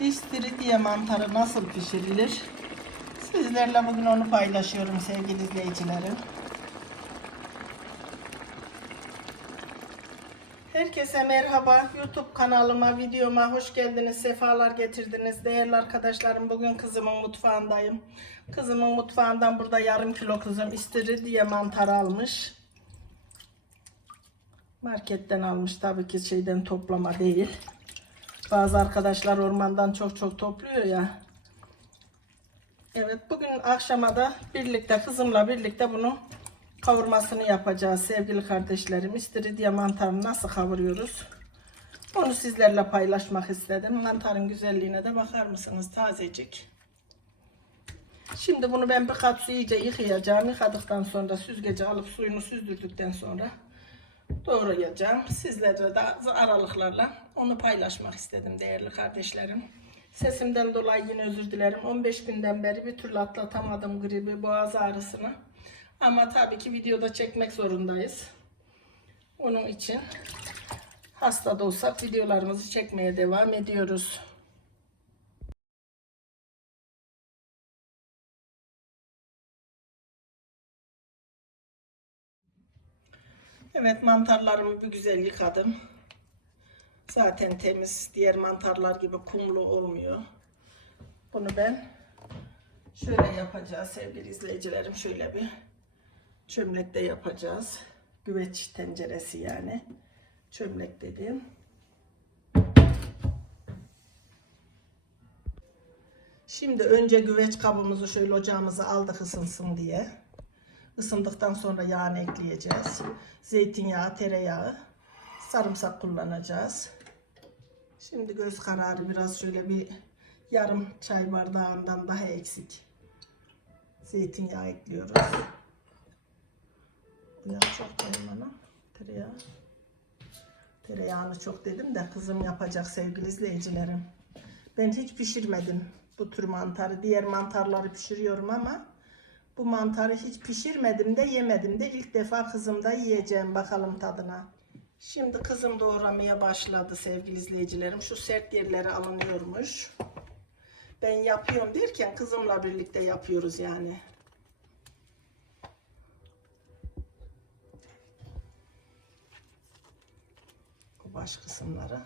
İstiridye mantarı nasıl pişirilir? Sizlerle bugün onu paylaşıyorum sevgili izleyicilerim. Herkese merhaba. YouTube kanalıma, videoma hoş geldiniz, sefalar getirdiniz. Değerli arkadaşlarım, bugün kızımın mutfağındayım. Kızımın mutfağından burada yarım kilo kızım istiridye mantarı almış. Marketten almış tabii ki şeyden toplama değil. Bazı arkadaşlar ormandan çok çok topluyor ya. Evet bugün akşama da birlikte kızımla birlikte bunu kavurmasını yapacağız sevgili kardeşlerim. İstiridye mantarını nasıl kavuruyoruz? Onu sizlerle paylaşmak istedim. Mantarın güzelliğine de bakar mısınız? Tazecik. Şimdi bunu ben birkaç su iyice yıkayacağım. Yıkadıktan sonra süzgece alıp suyunu süzdürdükten sonra doğrayacağım. Sizlerle de aralıklarla onu paylaşmak istedim değerli kardeşlerim. Sesimden dolayı yine özür dilerim. 15 günden beri bir türlü atlatamadım gribi, boğaz ağrısını. Ama tabii ki videoda çekmek zorundayız. Onun için hasta da olsak videolarımızı çekmeye devam ediyoruz. Evet mantarlarımı bir güzel yıkadım. Zaten temiz. Diğer mantarlar gibi kumlu olmuyor. Bunu ben şöyle yapacağız sevgili izleyicilerim. Şöyle bir çömlekte yapacağız. Güveç tenceresi yani. Çömlek dediğim. Şimdi önce güveç kabımızı şöyle ocağımıza aldık ısınsın diye. Isındıktan sonra yağını ekleyeceğiz. Zeytinyağı, tereyağı, sarımsak kullanacağız. Şimdi göz kararı biraz şöyle bir yarım çay bardağından daha eksik zeytinyağı ekliyoruz. Ya çok dedim bana. Tereyağı. Tereyağını çok dedim de kızım yapacak sevgili izleyicilerim. Ben hiç pişirmedim bu tür mantarı. Diğer mantarları pişiriyorum ama bu mantarı hiç pişirmedim de yemedim de ilk defa kızımda yiyeceğim bakalım tadına. Şimdi kızım doğramaya başladı sevgili izleyicilerim. Şu sert yerleri alınıyormuş. Ben yapıyorum derken kızımla birlikte yapıyoruz yani. Bu baş kısımları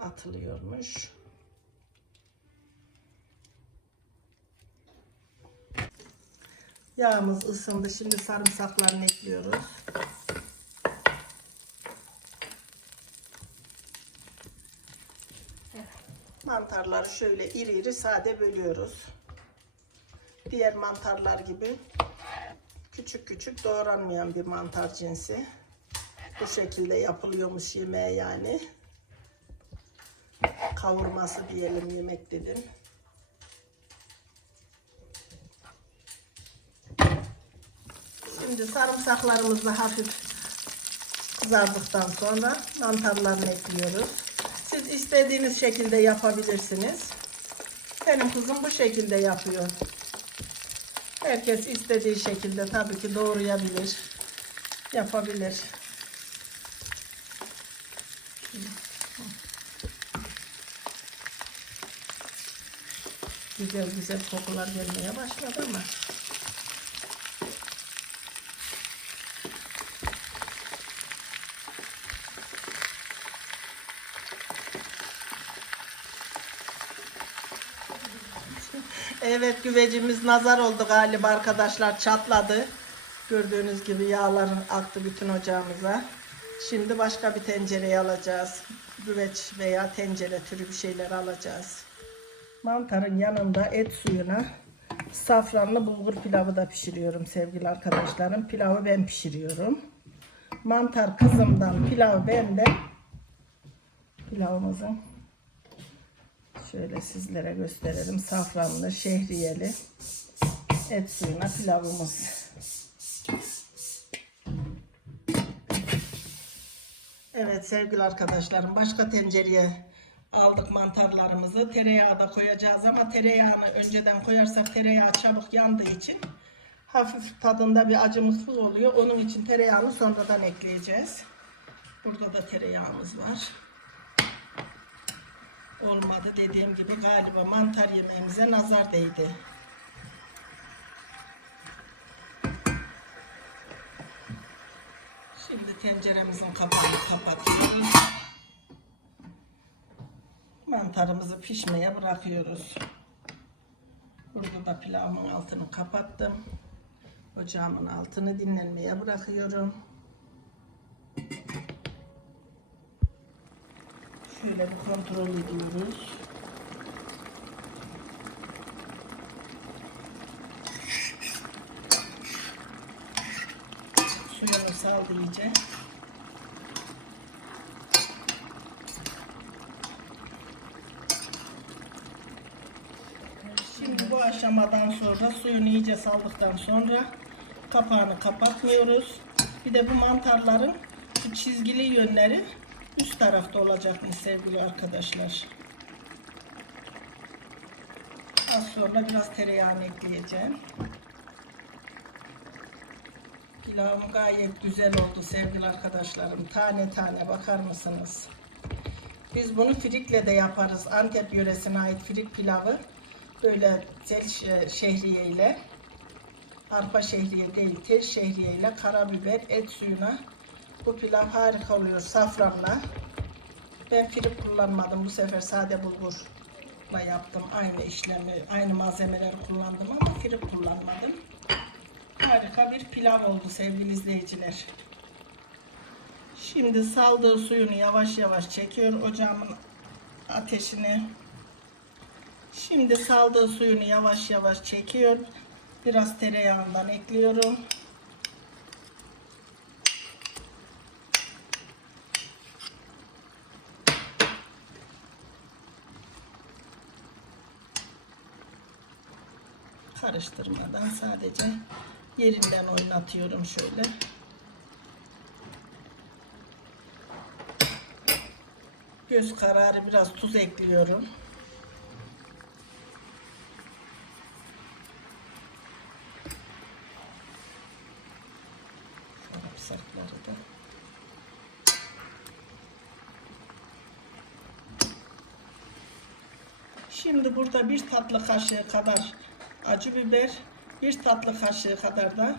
atılıyormuş. Yağımız ısındı. Şimdi sarımsaklarını ekliyoruz. Mantarları şöyle iri iri sade bölüyoruz. Diğer mantarlar gibi küçük küçük doğranmayan bir mantar cinsi. Bu şekilde yapılıyormuş yemeğe yani. Kavurması diyelim yemek dedim. Şimdi sarımsaklarımızı hafif kızardıktan sonra mantarlarını ekliyoruz. Siz istediğiniz şekilde yapabilirsiniz. Benim kızım bu şekilde yapıyor. Herkes istediği şekilde tabii ki doğrayabilir. Yapabilir. Güzel güzel kokular gelmeye başladı ama. Evet güvecimiz nazar oldu galiba arkadaşlar çatladı. Gördüğünüz gibi yağlar aktı bütün ocağımıza. Şimdi başka bir tencereye alacağız. Güveç veya tencere türü bir şeyler alacağız. Mantarın yanında et suyuna safranlı bulgur pilavı da pişiriyorum sevgili arkadaşlarım. Pilavı ben pişiriyorum. Mantar kızımdan, pilav benden. Pilavımızın Şöyle sizlere gösterelim. Safranlı, şehriyeli et suyuna pilavımız. Evet sevgili arkadaşlarım başka tencereye aldık mantarlarımızı. Tereyağı da koyacağız ama tereyağını önceden koyarsak tereyağı çabuk yandığı için hafif tadında bir acımızlık oluyor. Onun için tereyağını sonradan ekleyeceğiz. Burada da tereyağımız var. Olmadı dediğim gibi galiba mantar yemeğimize nazar değdi. Şimdi tenceremizin kapağını kapatıyoruz. Mantarımızı pişmeye bırakıyoruz. Burada da pilavımın altını kapattım. Ocağımın altını dinlenmeye bırakıyorum. Şöyle bir kontrol ediyoruz. Suyunu saldı. Şimdi bu aşamadan sonra suyunu iyice saldıktan sonra kapağını kapatmıyoruz. Bir de bu mantarların bu çizgili yönleri üst tarafta olacakmış sevgili arkadaşlar. Az sonra biraz tereyağını ekleyeceğim. Pilavım gayet güzel oldu sevgili arkadaşlarım. Tane tane bakar mısınız? Biz bunu frikle de yaparız. Antep yöresine ait frik pilavı. Böyle tel şe- şehriye ile arpa şehriye değil tel şehriye ile karabiber et suyuna bu pilav harika oluyor safranla. Ben frik kullanmadım bu sefer sade bulgurla yaptım aynı işlemi aynı malzemeleri kullandım ama frik kullanmadım. Harika bir pilav oldu sevgili izleyiciler. Şimdi saldığı suyunu yavaş yavaş çekiyor ocağımın ateşini. Şimdi saldığı suyunu yavaş yavaş çekiyor. Biraz tereyağından ekliyorum. Karıştırmadan sadece yerinden oynatıyorum şöyle. Göz kararı biraz tuz ekliyorum. Şimdi burada bir tatlı kaşığı kadar acı biber, bir tatlı kaşığı kadar da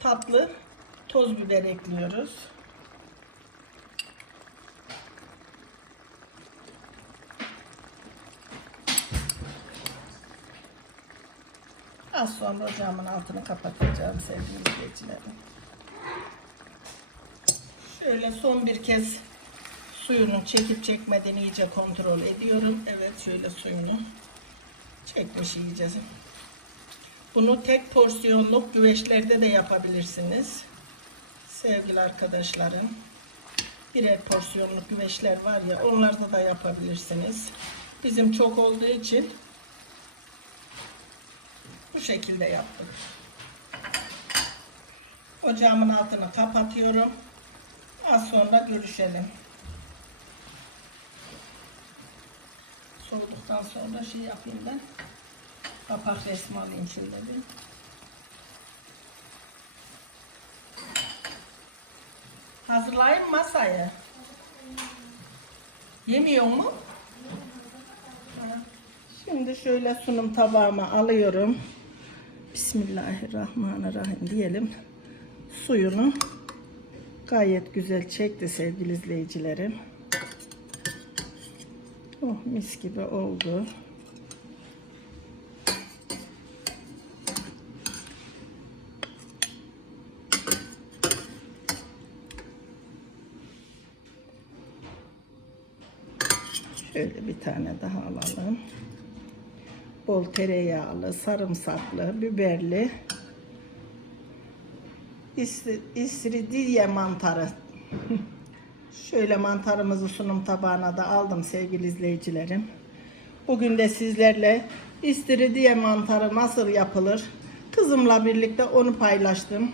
tatlı toz biber ekliyoruz. Az sonra ocağımın altını kapatacağım sevgili izleyicilerim. Şöyle son bir kez suyunun çekip çekmediğini iyice kontrol ediyorum. Evet şöyle suyunu çekmiş iyice. Bunu tek porsiyonluk güveçlerde de yapabilirsiniz. Sevgili arkadaşlarım. Birer porsiyonluk güveçler var ya onlarda da yapabilirsiniz. Bizim çok olduğu için bu şekilde yaptım. Ocağımın altını kapatıyorum. Az sonra görüşelim. Soğuduktan sonra şey yapayım ben. Kapak resmi alayım şimdi bir. Hazırlayayım masayı. Yemiyor mu? Şimdi şöyle sunum tabağıma alıyorum. Bismillahirrahmanirrahim diyelim. Suyunu gayet güzel çekti sevgili izleyicilerim. Oh mis gibi oldu. Şöyle bir tane daha alalım. Bol tereyağlı, sarımsaklı, biberli İsri- mantarı. Şöyle mantarımızı sunum tabağına da aldım sevgili izleyicilerim. Bugün de sizlerle istiridye mantarı nasıl yapılır? Kızımla birlikte onu paylaştım.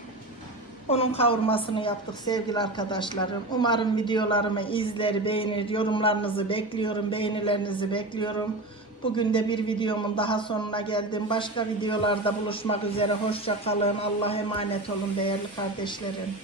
Onun kavurmasını yaptık sevgili arkadaşlarım. Umarım videolarımı izler, beğenir, yorumlarınızı bekliyorum, beğenilerinizi bekliyorum. Bugün de bir videomun daha sonuna geldim. Başka videolarda buluşmak üzere. Hoşça kalın. Allah'a emanet olun değerli kardeşlerim.